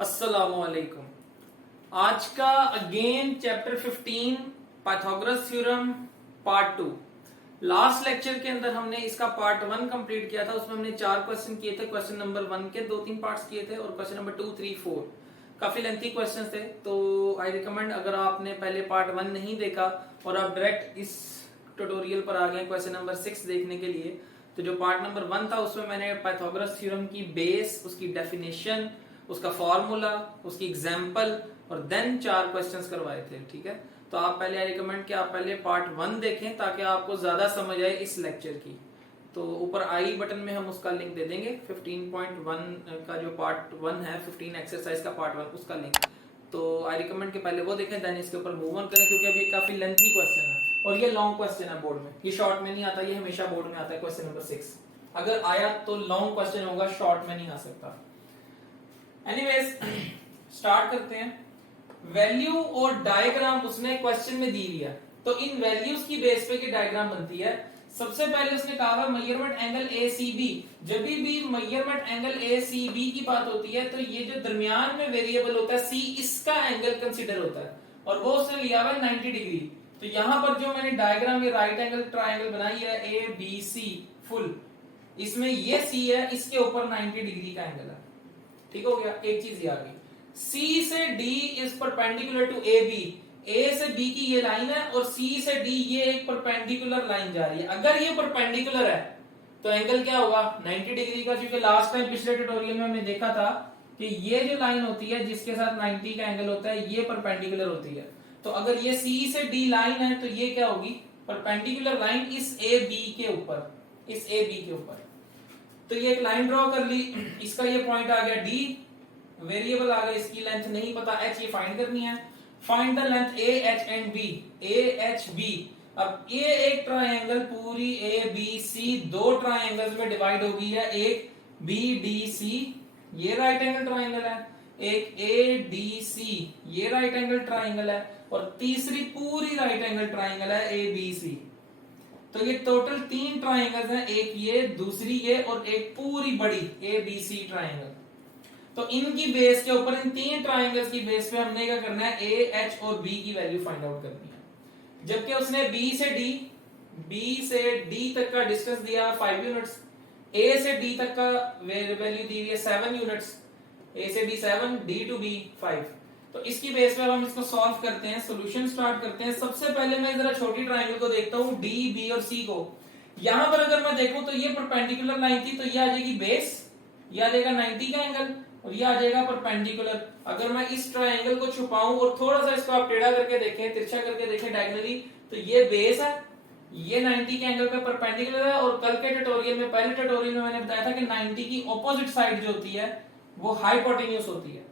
अस्सलामुअलैकुम। आज का again chapter 15 Pythagoras theorem part 2। Last lecture के अंदर हमने इसका पार्ट 1 कंप्लीट किया था। उसमें हमने 4 क्वेश्चन किए थे। क्वेश्चन नंबर 1 के 2-3 पार्ट्स किए थे और क्वेश्चन नंबर 2, 3, 4 काफी लेंथी क्वेश्चंस थे। तो आई रिकमेंड, अगर आपने पहले पार्ट 1 नहीं देखा और आप डायरेक्ट इस ट्यूटोरियल पर आ गए क्वेश्चन नंबर 6 देखने के लिए, तो जो पार्ट नंबर 1 था उसमें मैंने पाइथागोरस थ्योरम की बेस, उसकी डेफिनेशन, उसका फॉर्मूला, उसकी एग्जाम्पल और देन 4 क्वेश्चंस करवाए थे। ठीक है, तो आप पहले आई रिकमेंड कि आप पहले पार्ट 1 देखें ताकि आपको ज्यादा समझ आए इस लेक्चर की। तो ऊपर आई बटन में हम उसका लिंक दे देंगे। 15.1 का जो पार्ट 1 है, 15 एक्सरसाइज का पार्ट 1, उसका लिंक। तो आई रिकमेंड कि पहले वो देखें, देन इसके ऊपर मूव ऑन करें, क्योंकि अभी काफी लेंथी क्वेश्चन है और ये लॉन्ग क्वेश्चन है बोर्ड में। ये शॉर्ट में नहीं आता, ये हमेशा बोर्ड में आता है। क्वेश्चन नंबर 6 अगर आया तो लॉन्ग क्वेश्चन होगा, शॉर्ट में नहीं आ सकता। एनीवेज स्टार्ट करते हैं। वैल्यू और डायग्राम उसने क्वेश्चन में दी है, तो इन वैल्यूज की बेस पे की डायग्राम बनती है। सबसे पहले उसने कहा है मेजरमेंट एंगल ACB। जब भी मेजरमेंट एंगल ACB की बात होती है तो ये जो दरमियान में वेरिएबल होता है C, इसका एंगल कंसीडर होता है और वो उसने लिया हुआ 90 डिग्री। तो यहां पर जो मैंने डायग्राम, ये राइट एंगल ट्राइंगल बनाई है ABC फुल, इसमें ये C है, इसके ऊपर 90 डिग्री का एंगल है। ठीक हो गया, एक चीज ये आ गई। C से D is perpendicular to AB। A से B की ये लाइन है और C से D ये एक परपेंडिकुलर लाइन जा रही है। अगर ये परपेंडिकुलर है तो एंगल क्या होगा? 90 डिग्री का, क्योंकि लास्ट टाइम पिछले ट्यूटोरियल में हमने देखा था कि ये जो लाइन होती है जिसके साथ 90 का एंगल होता है, ये परपेंडिकुलर होती है। तो अगर ये C से D लाइन है तो ये क्या होगी? परपेंडिकुलर लाइन इस AB के ऊपर, इस AB के ऊपर। तो ये एक लाइन ड्रॉ कर ली, इसका ये पॉइंट आ गया D, वेरिएबल आ गया, इसकी लेंथ नहीं पता H, ये फाइंड करनी है। Find the length AH and B, AHB। अब ये एक ट्रायंगल पूरी ABC 2 ट्रायंगल्स में डिवाइड हो गई है। एक BDC, ये राइट एंगल ट्रायंगल है, एक ADC, ये राइट एंगल ट्रायंगल है, और तीसरी पूरी राइट एंगल ट्रायंगल है ABC। तो ये टोटल 3 ट्रायंगल्स हैं, एक ये, दूसरी ये और एक पूरी बड़ी ABC ट्रायंगल। तो इनकी बेस के ऊपर, इन 3 ट्रायंगल्स की बेस पे हमने क्या करना है? A, H और B की वैल्यू फाइंड आउट करनी है। जबकि उसने B से D तक का डिस्टेंस दिया 5 यूनिट्स, A से D तक का वैल्यू दी हुई है 7 यूनिट्स, A से D 7, D to B 5। तो इसकी बेस पे हम इसको सॉल्व करते हैं, सॉल्यूशन स्टार्ट करते हैं। सबसे पहले मैं जरा छोटी ट्रायंगल को देखता हूं, D, B और C को। यहां पर अगर मैं देखूं तो ये परपेंडिकुलर लाइन थी, तो ये आ जाएगी बेस, ये आ जाएगा 90 का एंगल और ये आ जाएगा परपेंडिकुलर। अगर मैं इस ट्रायंगल को छुपाऊं और थोड़ा सा इसको आप टेढ़ा करके देखें, तिरछा करके देखें डायगोनली, तो ये बेस है, ये 90 के एंगल पे परपेंडिकुलर है। और कल के ट्यूटोरियल में, पहले ट्यूटोरियल में मैंने बताया था कि 90 की ऑपोजिट साइड जो होती है वो हाइपोटेन्यूज होती है।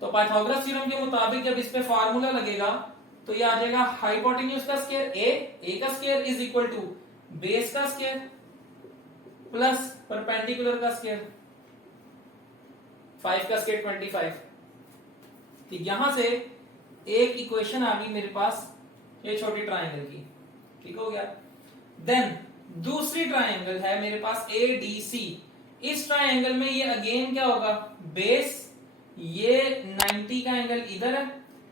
तो पाइथागोरस थ्योरम के मुताबिक जब इस पे फार्मूला लगेगा तो ये आ जाएगा हाइपोटेन्यूज का स्क्वायर a का square is equal to base का स्क्वायर प्लस परपेंडिकुलर का स्क्वायर, 5 का स्क्वायर 25। तो यहां से एक इक्वेशन आ गई मेरे पास ये छोटी ट्रायंगल की। ठीक हो गया। देन दूसरी ट्रायंगल है मेरे पास ADC। इस ट्रायंगल में ये अगेन क्या होगा? बेस, ये 90 का एंगल इधर है,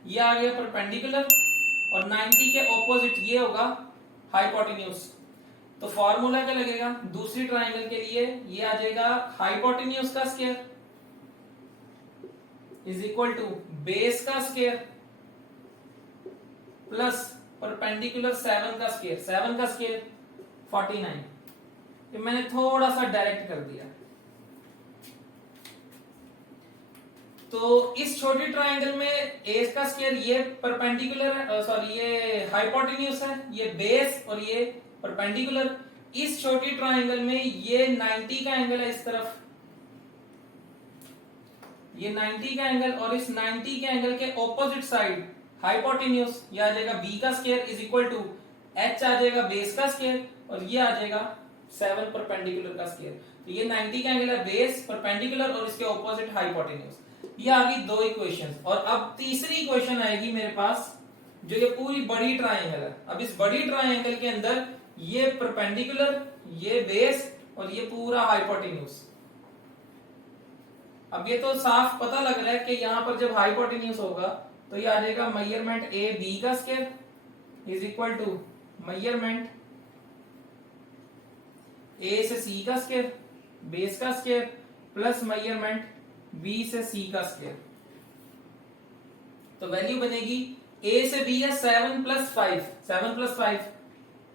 ये आ गया परपेंडिकुलर, और 90 के ऑपोजिट ये होगा हाइपोटेन्यूज। तो फॉर्मूला क्या लगेगा दूसरी ट्रायंगल के लिए? ये आ जाएगा हाइपोटेन्यूज का square is equal to base का स्क्वायर प्लस परपेंडिकुलर 7 का स्क्वायर, 7 का स्क्वायर 49। ये मैंने थोड़ा सा डायरेक्ट कर दिया। तो इस छोटी ट्रायंगल में ए का स्क्वायर, ये परपेंडिकुलर है, सॉरी ये हाइपोटेन्यूज है, ये बेस और ये परपेंडिकुलर। इस छोटी ट्रायंगल में ये 90 का एंगल है इस तरफ, ये 90 का एंगल, और इस 90 के एंगल के ऑपोजिट साइड हाइपोटेन्यूज, ये आ जाएगा b का square is equal to h आ जाएगा बेस का स्क्वायर और ये आ जाएगा 7 परपेंडिकुलर का स्क्वायर। तो ये 90 का एंगल है बेस, परपेंडिकुलर और इसके ऑपोजिट हाइपोटेन्यूज। ये आ गई दो इक्वेशन। और अब तीसरी इक्वेशन आएगी मेरे पास, जो ये पूरी बड़ी ट्राइंगल है। अब इस बड़ी ट्राइंगल के अंदर ये परपेंडिकुलर, ये बेस और ये पूरा हाइपोटेन्यूज। अब ये तो साफ पता लग रहा है कि यहां पर जब हाइपोटेन्यूज होगा तो ये आ जाएगा मेजरमेंट ए बी का square is equal to measurement A से सी का स्क्वायर बेस का स्क्वायर प्लस मेजरमेंट बी से सी का स्क्वायर। तो वैल्यू बनेगी ए से बी है 7 प्लस 5, 7 प्लस 5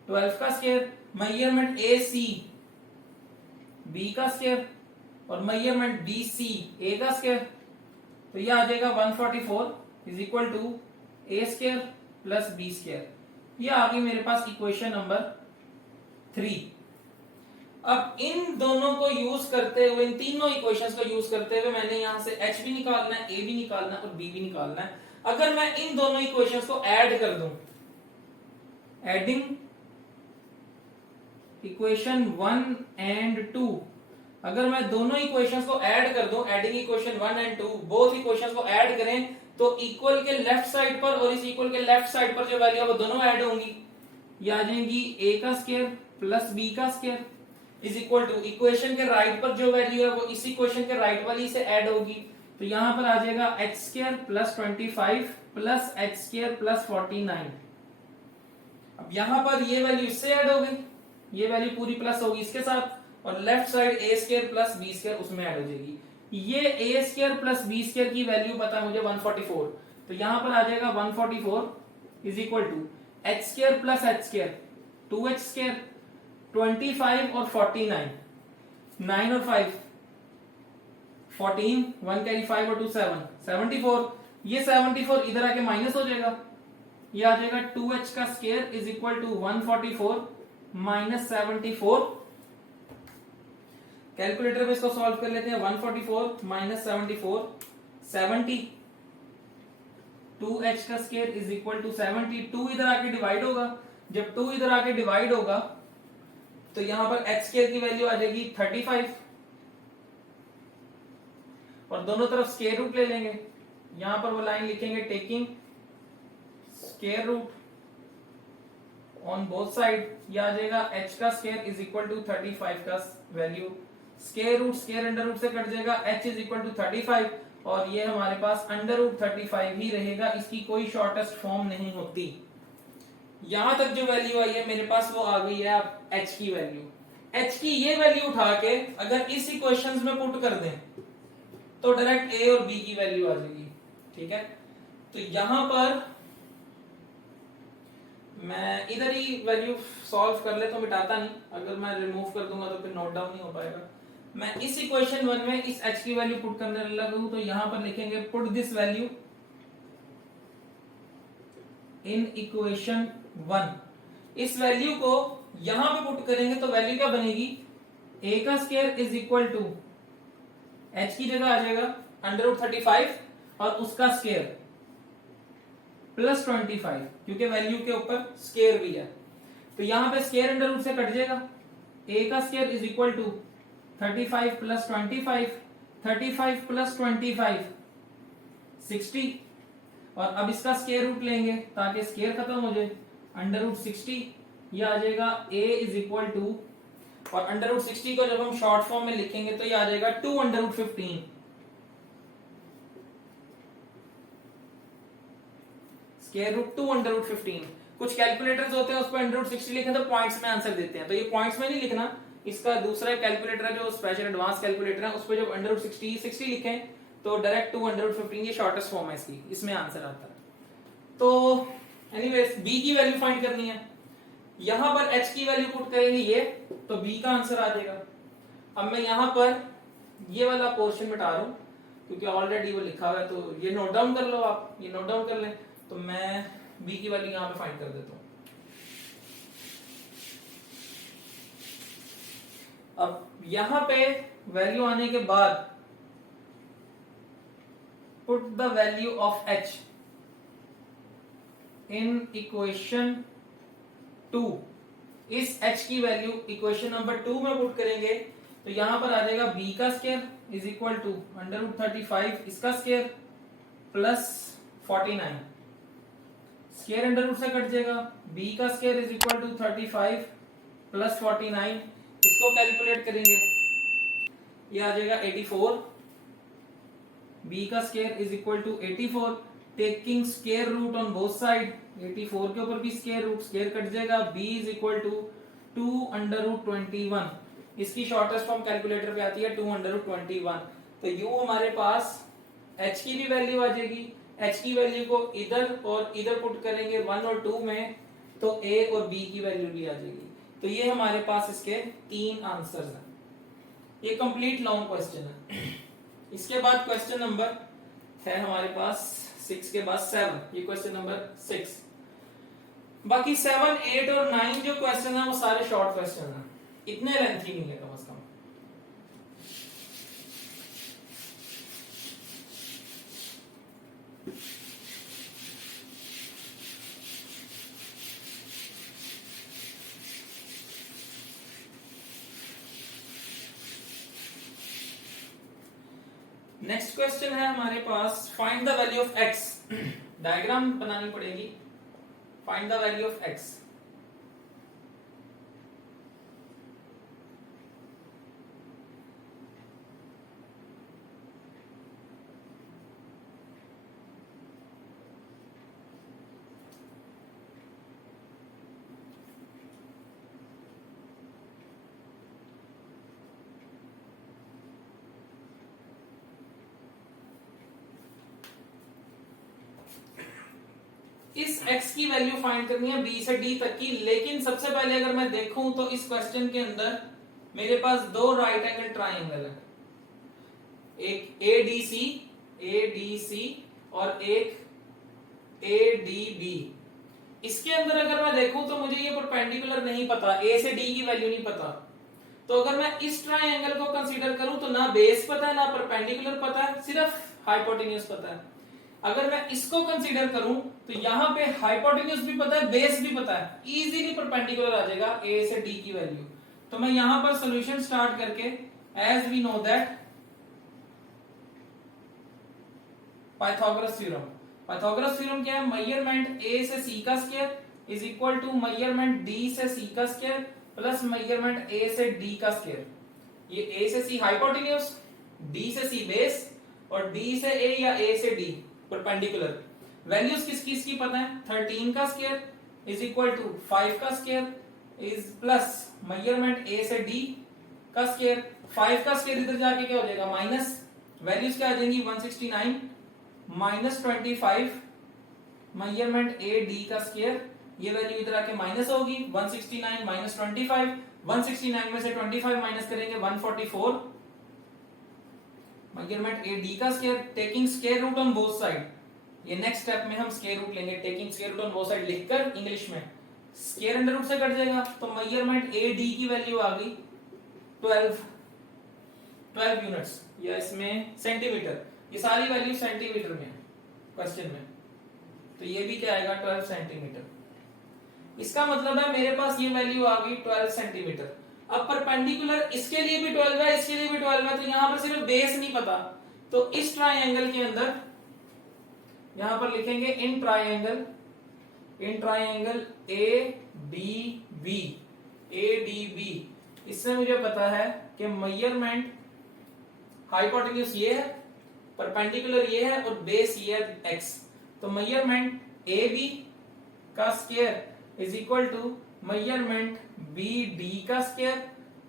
12 का square, measurement A C B का स्क्वायर और मेजरमेंट बी सी ए का स्क्वायर। तो यह आ जाएगा 144 is equal to A square plus B square. यह आ गई मेरे पास इक्वेशन नंबर 3। अब इन दोनों को यूज करते हुए, इन तीनों इक्वेशंस को यूज करते हुए मैंने यहां से h भी निकालना है, a भी निकालना है और b भी निकालना है। अगर मैं इन दोनों इक्वेशंस को ऐड कर दूं, एडिंग इक्वेशन 1 एंड 2, अगर मैं दोनों इक्वेशंस को ऐड कर दूं, adding equation 1 and 2, both equations को ऐड करें तो इक्वल के लेफ्ट साइड पर और इस इक्वल के लेफ्ट साइड पर जो वैल्यू है वो दोनों ऐड होंगी। ये आ जाएंगी a का स्क्वायर प्लस b का square is equal to equation के राइट पर जो वैल्यू है वो इस इक्वेशन के राइट वाली से ऐड होगी। तो यहां पर आ जाएगा h square plus 25 plus h square plus 49। अब यहां पर ये वैल्यू इससे ऐड हो गई, ये वैल्यू पूरी प्लस होगी इसके साथ और left side a square plus b square उसमें ऐड हो जाएगी। ये a square plus b square की वैल्यू पता है मुझे 144। तो यहां पर आ जाएगा 144 is equal to h square plus h square 2h square 25 और 49, 9 और 5 14, 1 कैरी 5 और 2 7, 74। ये 74 इधर आके माइनस हो जाएगा, ये आ जाएगा 2h का square is equal to 144 minus 74। Calculator में इसको सॉल्व कर लेते हैं। 144 माइनस 74 70, 2h का स्क्वायर इज इक्वल टू 70। 2 इधर आके डिवाइड होगा, जब 2 इधर आके डिवाइड होगा तो यहां पर h स्क्वायर की वैल्यू आ जाएगी 35 और दोनों तरफ स्क्वायर रूट ले लेंगे। यहां पर वो लाइन लिखेंगे taking square root on both side. यह आ जाएगा h का स्क्वायर इज इक्वल टू 35 का value, square root square under root से कट जाएगा, h इज इक्वल टू 35 और ये हमारे पास अंडर रूट 35 ही रहेगा, इसकी कोई शॉर्टेस्ट फॉर्म नहीं होती। यहां तक जो वैल्यू आई है मेरे पास वो आ गई है अब h की वैल्यू। h की ये वैल्यू उठा के अगर इस इक्वेशंस में पुट कर दें तो डायरेक्ट a और b की वैल्यू आ जाएगी। ठीक है, तो यहां पर मैं इधर ही वैल्यू सॉल्व कर ले तो मिटाता नहीं, अगर मैं रिमूव कर दूंगा तो फिर नोट डाउन नहीं हो पाएगा। मैं इस इक्वेशन 1 में इस h की वैल्यू पुट करने लगूं तो यहां पर लिखेंगे put this value in equation 1। इस वैल्यू को यहां पे पुट करेंगे तो वैल्यू क्या बनेगी, a का square is equal to h की जगह आ जाएगा अंडर रूट 35 और उसका स्क्वायर प्लस 25 क्योंकि वैल्यू के ऊपर स्क्वायर भी है। तो यहां पे स्क्वायर अंडर रूट से कट जाएगा, a का square is equal to 35 plus 25, 35 plus 25 60 और अब इसका स्क्वायर रूट लेंगे ताकि स्क्वायर खत्म हो जाए, अंडर रूट 60। ये आ जाएगा a इज इक्वल टू और अंडर रूट 60 को जब हम शॉर्ट फॉर्म में लिखेंगे तो ये आ जाएगा 2 under root 15। Square root 2 under root 15। कुछ कैलकुलेटर्स होते हैं उस पर अंडर रूट 60 लिखें तो पॉइंट्स में आंसर देते हैं, तो ये पॉइंट्स में नहीं लिखना। इसका दूसरा कैलकुलेटर है जो स्पेशल एडवांस कैलकुलेटर है, उस पर जब अंडर रूट 60 लिखें तो डायरेक्ट 2 अंडर रूट 15 ये शॉर्टेस्ट फॉर्म है इसकी, इसमें आंसर आता है। तो एनीवेज b की वैल्यू फाइंड करनी है, यहां पर h की वैल्यू पुट करेंगे ये तो b का आंसर आ जाएगा। अब मैं यहां पर ये वाला पोर्शन मिटा रहा हूं क्योंकि ऑलरेडी वो लिखा हुआ है, तो ये नोट डाउन कर लो, आप ये नोट डाउन कर लें। तो मैं b की वैल्यू यहां पे फाइंड कर देता हूं। अब यहां पे वैल्यू आने के बाद put the value of h in equation 2। इस h की वैल्यू इक्वेशन नंबर 2 में पुट करेंगे तो यहां पर आ जाएगा b का स्क्वायर इज इक्वल टू √35 इसका square plus 49, square under root से कट जाएगा, b का square is equal to 35 plus 49, इसको कैलकुलेट करेंगे, ये आ जाएगा 84, b का square is equal to 84, taking square root on both side, 84 के ऊपर भी स्क्वायर रूट, स्क्वायर कट जाएगा, b इज इक्वल टू 2√21, इसकी शॉर्टेस्ट फॉर्म कैलकुलेटर पे आती है 2√21, तो u हमारे पास h की भी वैल्यू आ जाएगी, h की वैल्यू को इधर और इधर पुट करेंगे 1 और 2 में, तो a और b की वैल्यू भी आ जाएगी, तो ये हमारे पास इसके 3 आंसर्स हैं। ये कंप्लीट लॉन्ग क्वेश्चन है। इसके बाद क्वेश्चन नंबर है हमारे पास 6 के बाद 7, ये क्वेश्चन नंबर 6। बाकी 7, 8 और 9 जो क्वेश्चन है वो सारे शॉर्ट क्वेश्चन हैं, इतने लेंथी नहीं है कम से कम। नेक्स्ट क्वेश्चन है हमारे पास, find the value of x, diagram बनानी पड़ेगी, find the value of x। इस x की वैल्यू फाइंड करनी है b से d तक की, लेकिन सबसे पहले अगर मैं देखूं तो इस क्वेश्चन के अंदर मेरे पास दो राइट एंगल ट्राइंगल है, एक ADC और एक ADB। इसके अंदर अगर मैं देखूं तो मुझे ये परपेंडिकुलर नहीं पता, a से d की वैल्यू नहीं पता, तो अगर मैं इस ट्राइंगल को कंसीडर करूं तो ना बेस पता है ना परपेंडिकुलर पता है, सिर्फ हाइपोटेन्यूज पता है। अगर मैं इसको कंसीडर करूं तो यहां पे हाइपोटेन्यूज भी पता है, बेस भी पता है, इजीली परपेंडिकुलर आ जाएगा a से d की वैल्यू। तो मैं यहां पर सॉल्यूशन स्टार्ट करके, as we know that Pythagoras theorem, Pythagoras theorem क्या है, मेजरमेंट a से c का square is equal to measurement d से c का स्क्वायर प्लस मेजरमेंट a से d का स्क्वायर। ये a से c हाइपोटेन्यूज, d से c बेस और d से a या a से d परपेंडिकुलर। वैल्यूज किसकी इसकी पता है, 13 का स्क्वायर इज इक्वल टू 5 का square is plus measurement a से d का स्क्वायर, 5 का स्क्वायर इधर जाके क्या हो जाएगा माइनस, वैल्यूज क्या आ जाएंगी 169 माइनस 25 मेजरमेंट a d का स्क्वायर, ये वैल्यू इधर आके माइनस होगी 169 माइनस 25, 169 में से 25 माइनस करेंगे 144 मेजरमेंट a d का square, taking square root on both side. ये नेक्स्ट स्टेप में हम स्क्वायर रूट लेंगे, taking square root on both side लिखकर इंग्लिश में, स्क्वायर अंडर रूट से कट जाएगा, तो मेजरमेंट a d की वैल्यू आ गई 12 यूनिट्स, या इसमें सेंटीमीटर, ये सारी वैल्यू सेंटीमीटर में है क्वेश्चन में, तो ये भी क्या आएगा 12 सेंटीमीटर। इसका मतलब है मेरे पास ये वैल्यू आ गई 12 सेंटीमीटर। अब परपेंडिकुलर इसके लिए भी 12 है, इसके लिए भी 12 है, तो यहां पर सिर्फ बेस नहीं पता, तो इस ट्राइंगल के अंदर यहां पर लिखेंगे इन ट्राइंगल ADB, इससे मुझे पता है कि मेजरमेंट हाइपोटेन्यूज ये है, परपेंडिकुलर ये है और बेस ये है x, तो मेजरमेंट AB का square is equal to measurement BD का स्क्वायर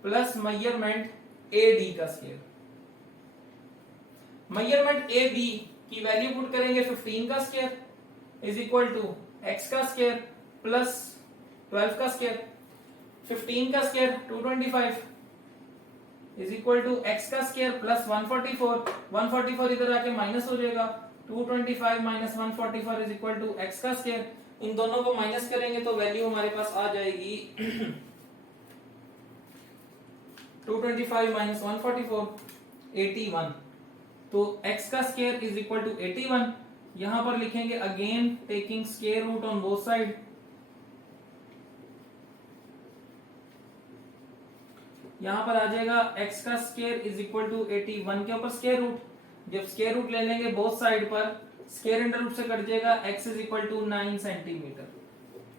प्लस मेजरमेंट AD का स्क्वायर। मेजरमेंट AB की वैल्यू पुट करेंगे 15 का square is equal to x का स्क्वायर प्लस 12 का स्क्वायर, 15 का square 225 is equal to x का स्क्वायर प्लस 144 इधर आके माइनस हो जाएगा, 225 minus 144 is equal to x का स्क्वायर, इन दोनों को माइनस करेंगे तो वैल्यू हमारे पास आ जाएगी 225 माइनस 144 81, तो x का स्क्वायर इज इक्वल टू 81। यहां पर लिखेंगे again taking square root on both side, यहाँ पर आ जाएगा x का स्क्वायर इज इक्वल टू 81 के ऊपर स्क्वायर रूट, जब स्क्वायर रूट ले लेंगे बोथ साइड पर, स्क्वायर अंडर रूट से कट जाएगा, x is equal to 9 centimetre.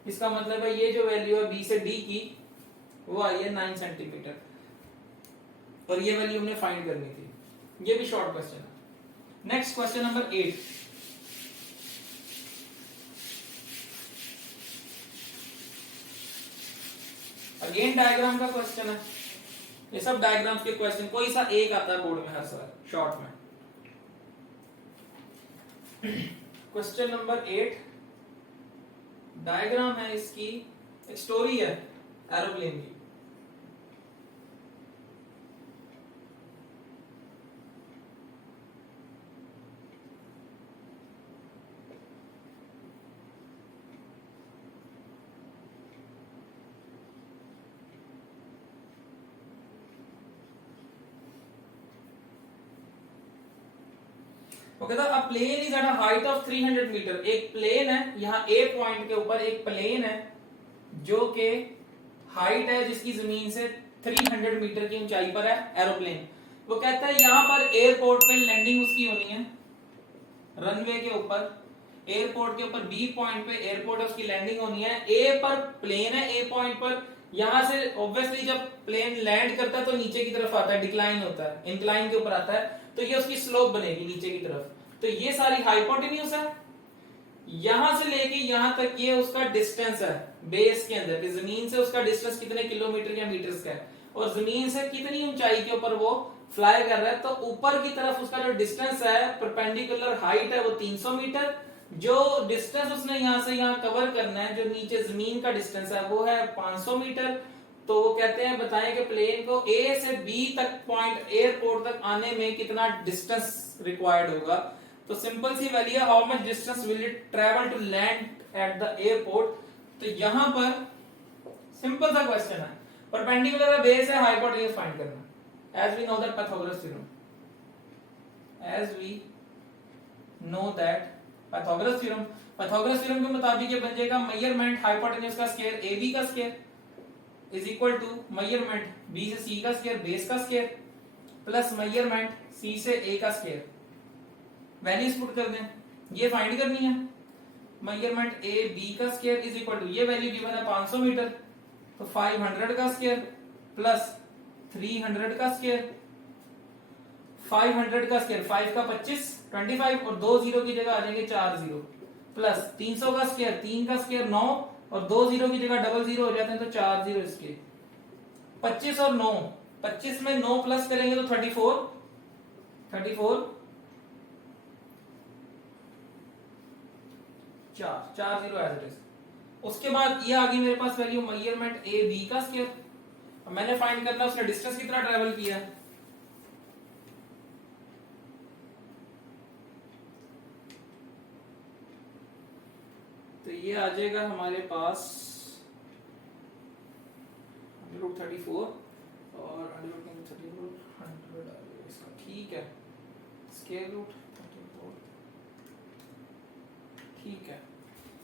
इसका मतलब है ये जो वैल्यू है b से d की वो आई है 9 सेंटीमीटर, और ये वैल्यू हमने फाइंड करनी थी। ये भी शॉर्ट क्वेश्चन है। Next question number 8। Again diagram का क्वेश्चन है। ये सब डायग्राम्स के क्वेश्चन, कोई सा एक आता है बोर्ड में हर साल शॉर्ट में। क्वेश्चन नंबर 8 डायग्राम है इसकी, एक स्टोरी है एरोप्लेन की। वो कहता है a plane is at a height of 300 metre. एक प्लेन है, यहाँ ए पॉइंट के ऊपर एक प्लेन है जो कि हाइट है जिसकी जमीन से 300 मीटर की ऊंचाई पर है एरोप्लेन। वो कहता है यहाँ पर एयरपोर्ट पे लैंडिंग उसकी होनी है, रनवे के ऊपर, एयरपोर्ट के ऊपर बी पॉइंट पे एयरपोर्ट है, उसकी लैंडिंग होनी है। ए पर प्लेन है, ए पॉइंट पर, यहां से ऑब्वियसली जब प्लेन लैंड करता है तो नीचे की तरफ आता है, डिक्लाइन होता है, इंक्लाइन के ऊपर आता है, तो ये उसकी स्लोप बनेगी नीचे की तरफ। तो ये सारी हाइपोटेन्यूज है, यहां से लेके यहां तक ये उसका डिस्टेंस है बेस के अंदर, कि जमीन से उसका डिस्टेंस कितने किलोमीटर या मीटर्स का है, और जमीन से कितनी ऊंचाई के ऊपर वो फ्लाई कर रहा है। तो ऊपर की तरफ उसका जो डिस्टेंस है, परपेंडिकुलर हाइट है वो 300 मीटर, जो डिस्टेंस उसने यहां से यहां कवर करना है, जो नीचे जमीन का डिस्टेंस है वो है 500 मीटर। तो वो कहते हैं बताएं कि प्लेन को ए से बी तक पॉइंट एयरपोर्ट तक आने में कितना डिस्टेंस रिक्वायर्ड होगा। तो सिंपल सी वैल्यू है, how much distance will it travel to land at the airport. तो यहां पर सिंपल सा क्वेश्चन है, परपेंडिकुलर बेस है, हाइपोटेन्यूज फाइंड करना, as we know that Pythagoras theorem, as we know that Pythagoras theorem के मुताबिक ये बन जाएगा मेजरमेंट हाइपोटेन्यूज का स्क्वायर AB का square is equal to measurement B से C का स्क्वायर बेस का स्क्वायर प्लस मेजरमेंट C से A का स्क्वायर। वैल्यूज पुट कर दें, ये फाइंड करनी है। मेजरमेंट AB का स्क्वायर इज इक्वल टू, ये वैल्यू गिवन है 500 मीटर, तो 500 का स्क्वायर प्लस 300 का स्क्वायर, 500 का स्क्वायर, 5 का 25 25, और 2 जीरो की जगह आ जाएंगे 4 जीरो, प्लस 300 का स्क्वायर, 3 का स्क्वायर 9, और 2 जीरो की जगह डबल जीरो हो जाते हैं तो 4 जीरो इसके, 25 और 9, 25 में 9 प्लस करेंगे तो 34 4 जीरो एज इट इज। उसके बाद ये आ गई मेरे पास वैल्यू मेजरमेंट ए बी का स्क्वायर, मैंने फाइंड करना उसने डिस्टेंस कितना ट्रेवल किया। तो ये आ जाएगा हमारे पास √34 और √100 इसका, ठीक है, स्क्वायर रूट 34, ठीक है।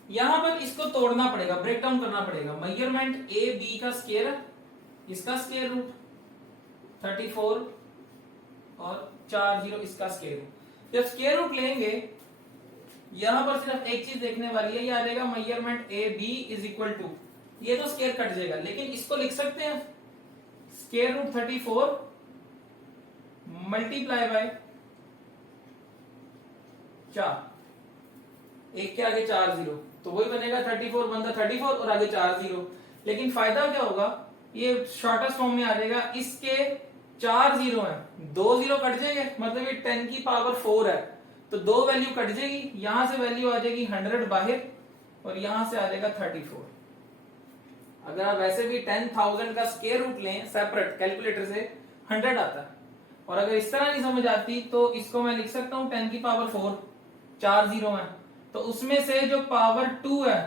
यहां पर इसको तोड़ना पड़ेगा, ब्रेक डाउन करना पड़ेगा। मेजरमेंट ए बी का स्क्वायर, इसका स्क्वायर रूट 34 और 4 जीरो इसका स्क्वायर रूट। जब स्क्वायर रूट लेंगे यहां पर सिर्फ एक चीज देखने वाली है, ये आ जाएगा measurement A B is equal to, ये तो स्क्वायर कट जाएगा, लेकिन इसको लिख सकते हैं स्क्वायर रूट 34 मल्टीप्लाई बाय 4, एक के आगे 4 जीरो, तो वही बनेगा 34 बनता 34 और आगे 4 जीरो। लेकिन फायदा क्या होगा, ये शॉर्टेस्ट फॉर्म में आ जाएगा, इसके 4 जीरो है, 2 जीरो कट जाएंगे, मतलब ये 10 की पावर 4 है, तो 2 वैल्यू कट जाएगी, यहां से वैल्यू आ जाएगी 100 बाहर, और यहां से आ जाएगा 34। अगर आप वैसे भी 10,000 का स्क्वायर रूट लें सेपरेट कैलकुलेटर से 100 आता है, और अगर इस तरह नहीं समझ आती तो इसको मैं लिख सकता हूं 10 की पावर 4, 4 जीरो है, तो उसमें से जो पावर 2 है,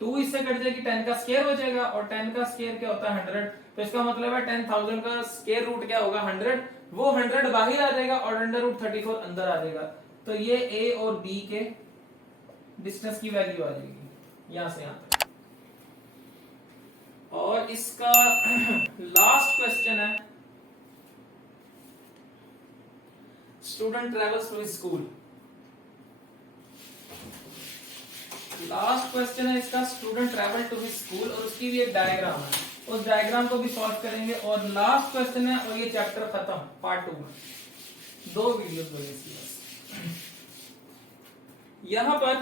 2 इससे कट जाएगी, 10 का स्क्वायर हो जाएगा, और 10 का स्क्वायर क्या होता है 100, तो इसका मतलब है 10,000 का स्क्वायर रूट क्या होगा 100, वो 100 बाहर आ जाएगा और √34 अंदर आ जाएगा। तो ये ए और बी के डिस्टेंस की वैल्यू आ जाएगी यहां से यहां तक। और इसका लास्ट क्वेश्चन है, student travels to school. Last question है इसका, student travel to his school, और उसकी भी एक डायग्राम है, उस डायग्राम को भी सॉल्व करेंगे। और लास्ट क्वेश्चन है, और ये चैप्टर खत्म पार्ट 2 में। 2 वीडियोस बनेगी बस। यहां पर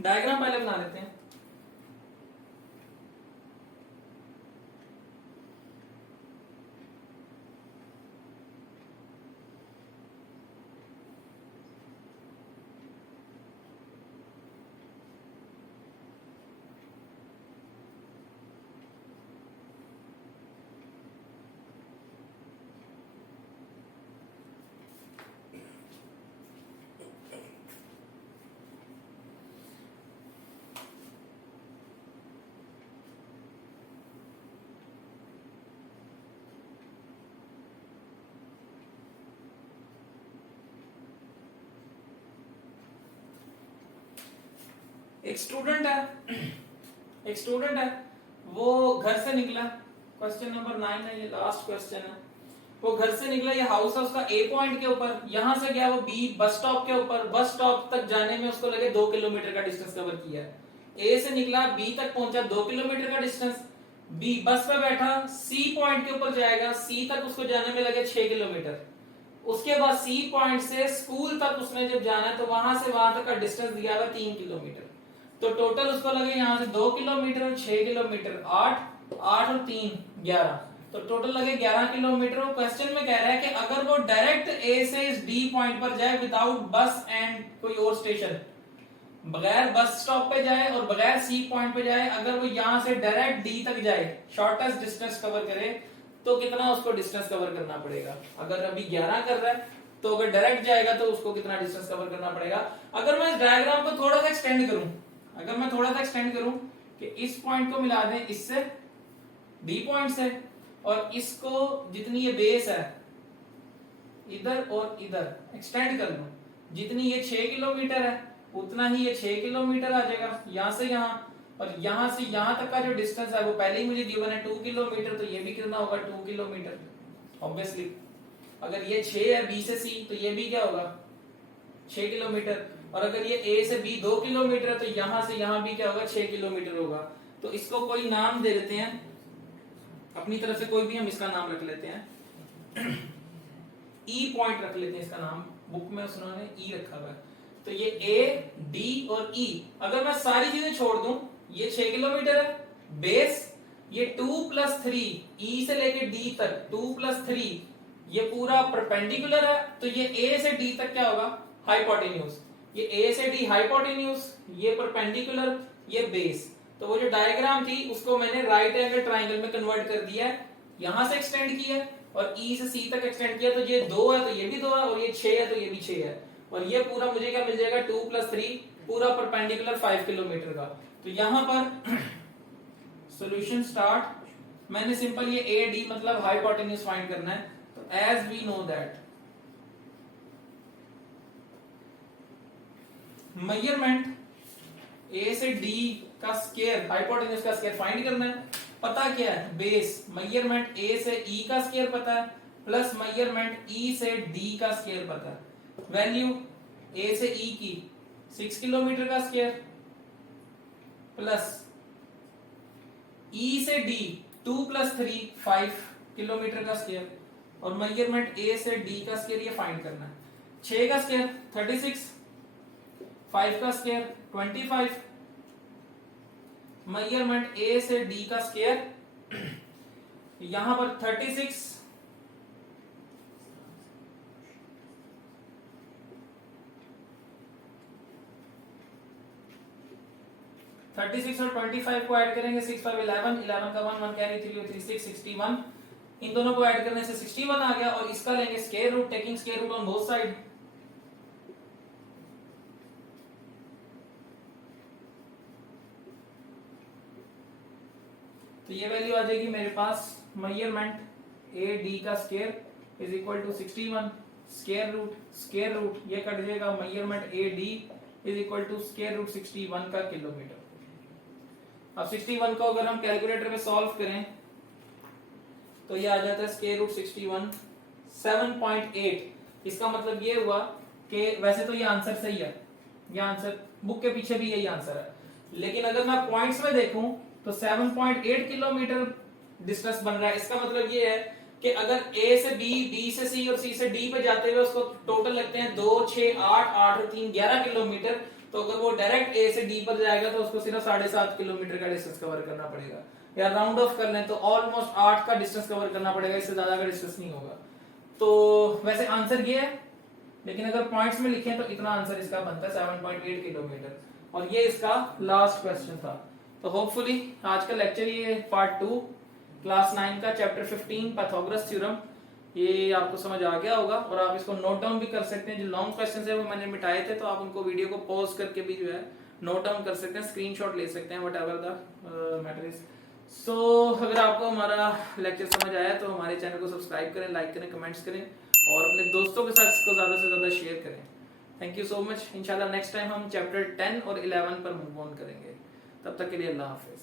डायग्राम पहले बना लेते हैं। एक स्टूडेंट है, वो घर से निकला। क्वेश्चन नंबर 9 है, ये लास्ट क्वेश्चन है। वो घर से निकला, ये हाउस है उसका ए पॉइंट के ऊपर, यहां से गया वो बी बस स्टॉप के ऊपर। बस स्टॉप तक जाने में उसको लगे 2 किलोमीटर का डिस्टेंस कवर किया। ए से निकला, बी तक पहुंचा, 2 किलोमीटर का डिस्टेंस। बी बस पे बैठा, सी पॉइंट के ऊपर जाएगा, सी तक उसको जाने में लगे 6 किलोमीटर। उसके बाद सी पॉइंट से स्कूल तक उसने जब जाना है, तो वहां से वहां तक का डिस्टेंस दिया हुआ 3 किलोमीटर। तो टोटल उसको लगे यहाँ से 2 किलोमीटर और 6 किलोमीटर, 8 और 3 11, तो टोटल लगे 11 किलोमीटर। वो क्वेश्चन में कह रहा है कि अगर वो डायरेक्ट ए से इस डी पॉइंट पर जाए विदाउट बस एंड कोई और स्टेशन, बगैर बस स्टॉप पे जाए और बगैर सी पॉइंट पे जाए, अगर वो यहाँ से डायरेक्ट डी तक जाए, शॉर्टेस्ट डिस्टेंस कवर करे, तो कितना उसको डिस्टेंस कवर करना पड़ेगा। अगर अभी 11 कर रहा है, तो अगर डायरेक्ट जाएगा तो उसको कितना डिस्टेंस कवर करना पड़ेगा। अगर मैं इस डायग्राम को थोड़ा सा एक्सटेंड करूं, कि इस पॉइंट को मिला दें इससे, बी पॉइंट से, और इसको जितनी ये बेस है इधर और इधर एक्सटेंड कर लूं, जितनी ये 6 किलोमीटर है उतना ही ये 6 किलोमीटर आ जाएगा यहां से यहां, और यहां से यहां तक का जो डिस्टेंस है वो पहले ही मुझे गिवन है 2 किलोमीटर, तो ये भी कितना होगा 2 किलोमीटर ऑब्वियसली। अगर ये 6 है बी से सी, तो ये भी क्या होगा 6 किलोमीटर, और अगर ये ए से बी 2 किलोमीटर है, तो यहां से यहां भी क्या होगा 6 किलोमीटर होगा। तो इसको कोई नाम दे देते हैं अपनी तरफ से, कोई भी हम इसका नाम रख लेते हैं, ई पॉइंट रख लेते हैं इसका नाम, बुक में उन्होंने ई रखा हुआ है। तो ये ए डी और ई, अगर मैं सारी चीजें छोड़ दूं, ये 6 किलोमीटर है बेस, ये 2+3 ई से लेके डी तक 2+3, ये पूरा परपेंडिकुलर है, तो ये ए से डी तक क्या होगा हाइपोटेन्यूज, ये ए से डी हाइपोटेन्यूज, ये परपेंडिकुलर, ये बेस। तो वो जो डायग्राम थी उसको मैंने राइट एंगल ट्राइंगल में कन्वर्ट कर दिया है, यहां से एक्सटेंड किया और ई से सी तक एक्सटेंड किया, तो ये 2 है तो ये भी 2 है, और ये 6 है तो ये भी 6 है, और ये पूरा मुझे क्या मिल जाएगा 2+3 पूरा परपेंडिकुलर 5 किलोमीटर का। तो यहां पर सॉल्यूशन स्टार्ट, मैंने सिंपल ये ए डी मतलब हाइपोटेन्यूज फाइंड करना है। तो as we know that measurement A से डी का स्क्वायर, हाइपोटेन्यूज का स्क्वायर फाइंड करना है। पता क्या है बेस, मेजरमेंट ए से ई का स्क्वायर पता है, प्लस मेजरमेंट ई से डी का स्क्वायर पता है। वैल्यू ए से ई की 6 किलोमीटर का स्क्वायर, प्लस ई से डी 2+3 5 किलोमीटर का स्क्वायर, और मेजरमेंट ए से डी का स्क्वायर ये फाइंड करना है। 6 का स्क्वायर 36, 5 का स्क्वायर 25, मेजरमेंट ए से डी का स्क्वायर यहां पर 36, और 25 को ऐड करेंगे 6 5 11, 11 का 1 1 कैरी 3 3 6 61, इन दोनों को ऐड करने से 61 आ गया, और इसका लेंगे square root, taking square root on both side. तो ये वैल्यू आ जाएगी मेरे पास, मेजरमेंट ए डी का square is equal to 61, square root ये कट जाएगा, measurement A D is equal to square root 61 का किलोमीटर। अब 61 को अगर हम कैलकुलेटर में सॉल्व करें तो ये आ जाता है स्क्वायर रूट 61 7.8। इसका मतलब ये हुआ कि वैसे तो ये आंसर सही है, ये आंसर बुक के पीछे भी यही आंसर है, लेकिन अगर मैं पॉइंट्स में देखूं तो 7.8 किलोमीटर डिस्टेंस बन रहा है। इसका मतलब ये है कि अगर ए से बी, बी से सी और सी से डी पे जाते हुए उसको टोटल लगते हैं 2, 6, 8, 8 और 3 11 किलोमीटर, तो अगर वो डायरेक्ट ए से डी पर जाएगा तो उसको सिर्फ 7.5 किलोमीटर का डिस्टेंस कवर करना पड़ेगा, या राउंड ऑफ कर लें तो ऑलमोस्ट 8 का डिस्टेंस कवर करना पड़ेगा, इससे ज्यादा का डिस्टेंस नहीं होगा। तो वैसे आंसर ये है, लेकिन अगर पॉइंट्स में लिखें तो इतना आंसर इसका बनता है 7.8 किलोमीटर, और ये इसका लास्ट क्वेश्चन था। तो होपफुली आज का लेक्चर, ये पार्ट 2 क्लास 9 का चैप्टर 15 पाइथागोरस थ्योरम, ये आपको समझ आ गया होगा, और आप इसको नोट डाउन भी कर सकते हैं। जो लॉन्ग क्वेश्चंस है वो मैंने मिटाए थे, तो आप उनको वीडियो को पॉज करके भी जो है नोट डाउन कर सकते हैं, स्क्रीनशॉट ले सकते हैं, व्हाटएवर द मैटर इज। सो अगर आपको हमारा लेक्चर समझ आया तो हमारे चैनल को सब्सक्राइब करें, लाइक करें, कमेंट्स करें, और अपने दोस्तों के साथ इसको ज्यादा से ज्यादा शेयर करें। Thank you so much. इंशाल्लाह नेक्स्ट टाइम हम चैप्टर 10 और 11 पर मूव ऑन करेंगे। तब तक के लिए अल्लाह हाफिज।